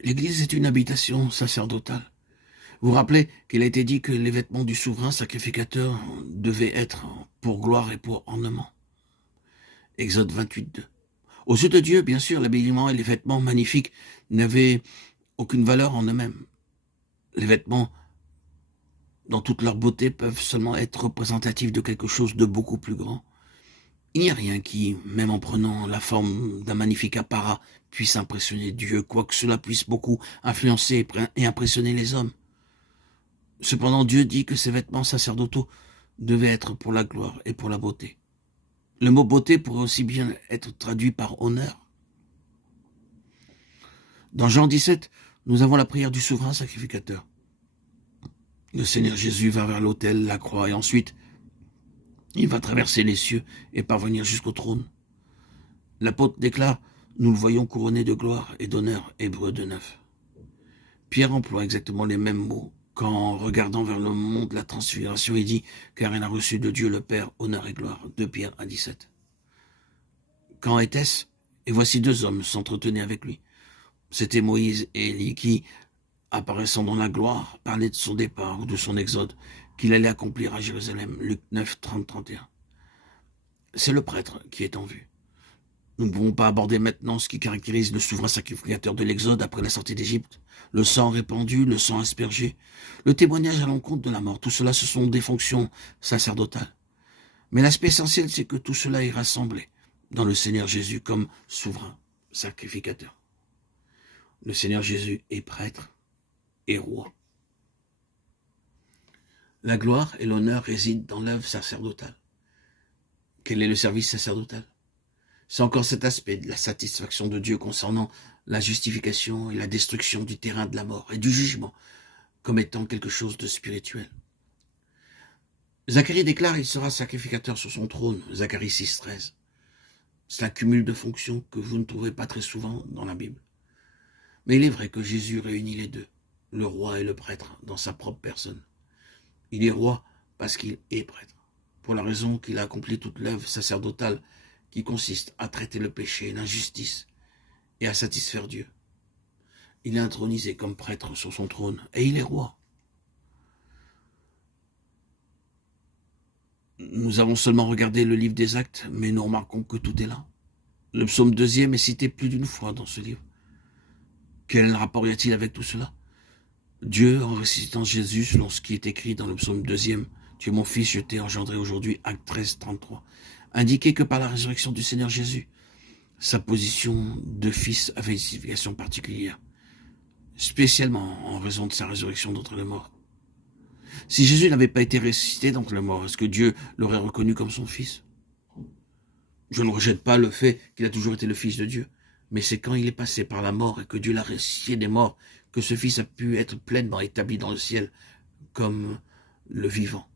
L'Église est une habitation sacerdotale. Vous vous rappelez qu'il a été dit que les vêtements du souverain sacrificateur devaient être pour gloire et pour ornement. Exode 28, 2. Aux yeux de Dieu, bien sûr, l'habillement et les vêtements magnifiques n'avaient aucune valeur en eux-mêmes. Les vêtements, dans toute leur beauté, peuvent seulement être représentatifs de quelque chose de beaucoup plus grand. Il n'y a rien qui, même en prenant la forme d'un magnifique apparat, puisse impressionner Dieu, quoique cela puisse beaucoup influencer et impressionner les hommes. Cependant, Dieu dit que ces vêtements sacerdotaux devaient être pour la gloire et pour la beauté. Le mot beauté pourrait aussi bien être traduit par honneur. Dans Jean 17, nous avons la prière du souverain sacrificateur. Le Seigneur Jésus va vers l'autel, la croix, et ensuite, il va traverser les cieux et parvenir jusqu'au trône. L'apôtre déclare, nous le voyons couronné de gloire et d'honneur, Hébreux 2:9. Pierre emploie exactement les mêmes mots quand, regardant vers le mont de la transfiguration, il dit, car il a reçu de Dieu le Père, honneur et gloire, 2 Pierre 1:17. Quand était-ce? Et voici deux hommes s'entretenaient avec lui. C'était Moïse et Élie qui, apparaissant dans la gloire, parlaient de son départ ou de son exode qu'il allait accomplir à Jérusalem, Luc 9, 30, 31. C'est le prêtre qui est en vue. Nous ne pouvons pas aborder maintenant ce qui caractérise le souverain sacrificateur de l'Exode après la sortie d'Égypte. Le sang répandu, le sang aspergé, le témoignage à l'encontre de la mort, tout cela ce sont des fonctions sacerdotales. Mais l'aspect essentiel, c'est que tout cela est rassemblé dans le Seigneur Jésus comme souverain sacrificateur. Le Seigneur Jésus est prêtre et roi. La gloire et l'honneur résident dans l'œuvre sacerdotale. Quel est le service sacerdotal? C'est encore cet aspect de la satisfaction de Dieu concernant la justification et la destruction du terrain de la mort et du jugement comme étant quelque chose de spirituel. Zacharie déclare qu'il sera sacrificateur sur son trône, Zacharie 6, 13. C'est un cumul de fonctions que vous ne trouverez pas très souvent dans la Bible. Mais il est vrai que Jésus réunit les deux, le roi et le prêtre, dans sa propre personne. Il est roi parce qu'il est prêtre, pour la raison qu'il a accompli toute l'œuvre sacerdotale qui consiste à traiter le péché et l'injustice et à satisfaire Dieu. Il est intronisé comme prêtre sur son trône et il est roi. Nous avons seulement regardé le livre des Actes, mais nous remarquons que tout est là. Le psaume 2 est cité plus d'une fois dans ce livre. Quel rapport y a-t-il avec tout cela? Dieu, en ressuscitant Jésus, selon ce qui est écrit dans le psaume 2, tu es mon fils, je t'ai engendré aujourd'hui, Acte 13, 33, indiquait que par la résurrection du Seigneur Jésus, sa position de fils avait une signification particulière, spécialement en raison de sa résurrection d'entre les morts. Si Jésus n'avait pas été ressuscité d'entre les morts, est-ce que Dieu l'aurait reconnu comme son fils? Je ne rejette pas le fait qu'il a toujours été le fils de Dieu, mais c'est quand il est passé par la mort et que Dieu l'a ressuscité des morts que ce fils a pu être pleinement établi dans le ciel comme le vivant.